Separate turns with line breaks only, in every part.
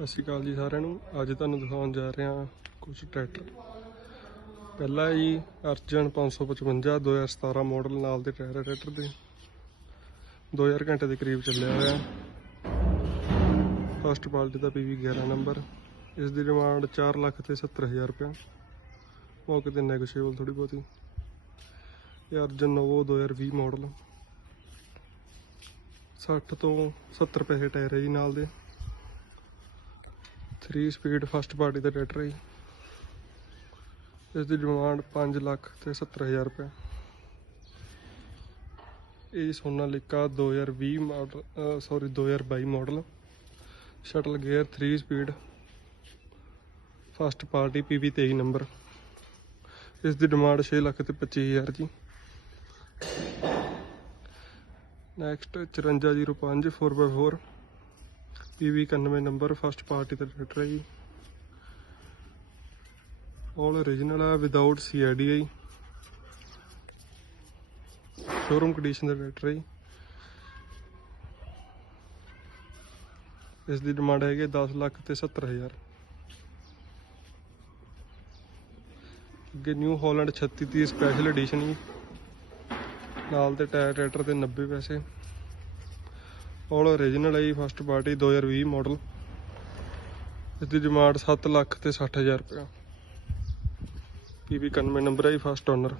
ਸਤਿ ਸ਼੍ਰੀ ਅਕਾਲ ਜੀ ਸਾਰਿਆਂ ਨੂੰ। ਅੱਜ ਤੁਹਾਨੂੰ ਦਿਖਾਉਣ ਜਾ ਰਹੇ ਹਾਂ ਕੁਝ ਟਰੈਕਟਰ। ਪਹਿਲਾ ਜੀ ਅਰਜਨ 555 2017 ਮਾਡਲ ਨਾਲ ਦੇ ਟਾਇਰ ਹੈ ਟਰੈਕਟਰ ਦੇ। 2000 ਘੰਟੇ ਦੇ ਕਰੀਬ ਚੱਲਿਆ ਹੋਇਆ। ਫਸਟ ਪਾਰਟੀ ਦਾ PV 11 ਨੰਬਰ। ਇਸ ਦੀ ਡਿਮਾਂਡ 4 ਲੱਖ ਤੇ 70000 ਰੁਪਏ ਮੌਕੇ ਤੇ ਨੈਗੋਸ਼ੀਏਬਲ ਥੋੜੀ ਬਹੁਤੀ। ਇਹ ਅਰਜਨ ਨੋਵੋ 2020 ਮਾਡਲ 60 ਤੋਂ 70 ਪੈਸੇ ਟਾਇਰ ਹੈ ਜੀ ਨਾਲ ਦੇ। 3 ਸਪੀਡ ਫਸਟ ਪਾਰਟੀ ਦਾ ਟਰੈਕਟਰ ਹੈ ਜੀ। ਇਸ ਦੀ ਡਿਮਾਂਡ 5 ਲੱਖ ਤੇ 70000 ਰੁਪਏ। ਇਹ Sonalika 2020 model sorry 2022 model shuttle gear 3 speed first party PV 23 number ਇਸ ਦੀ ਡਿਮਾਂਡ 6 ਲੱਖ ਤੇ 25000 ਜੀ। Next 5405 4x4 PV 91 number first party ਦਾ ਟਰੈਕਟਰ ਹੈ ਜੀ ਆਲ origignal ਹੈ ਵਿਦਆਊਟ CID ਹੈ ਸ਼ੋਰੂਮ ਕੰਡੀਸ਼ਨ ਦਾ ਟਰੈਕਟਰ ਹੈ ਇਸ ਦੀ ਡਿਮਾਂਡ ਹੈਗੀ 10 ਲੱਖ ਤੇ 70000 ਅੱਗੇ ਨਿਊ ਹਾਲੈਂਡ 3630 ਸਪੈਸ਼ਲ ਐਡੀਸ਼ਨ ਜੀ। ਨਾਲ ਤੇ ਟਾਇਰ ਟਰੈਕਟਰ ਤੇ 90 ਪੈਸੇ। ਆਲ origignal ਹੈ ਜੀ ਫਸਟ ਪਾਰਟੀ 2020 ਮਾਡਲ ਇਸ ਦੀ ਡਿਮਾਂਡ 7 ਲੱਖ ਤੇ 60000 ਰੁਪਏ PV 91 ਨੰਬਰ ਹੈ ਜੀ first owner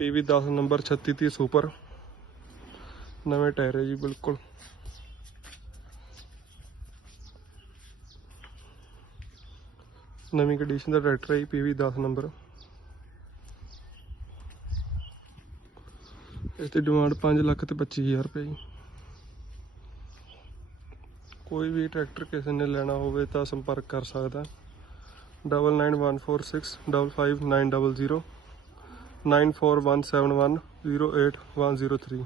PV 10 number 3630 super ਨਵੇਂ ਟਾਇਰ ਹੈ ਜੀ, ਬਿਲਕੁਲ। ਨਵੀਂ ਕੰਡੀਸ਼ਨ ਦਾ ਟਰੈਕਟਰ ਹੈ ਜੀ PV 10 ਨੰਬਰ ਇਸ ਦੀ ਡਿਮਾਂਡ 5 ਲੱਖ ਤੇ 25000 ਰੁਪਏ ਜੀ। ਕੋਈ ਵੀ ਟਰੈਕਟਰ ਕਿਸੇ ਨੇ ਲੈਣਾ ਹੋਵੇ ਤਾਂ ਸੰਪਰਕ ਕਰ ਸਕਦਾ। 9914655900 9417108103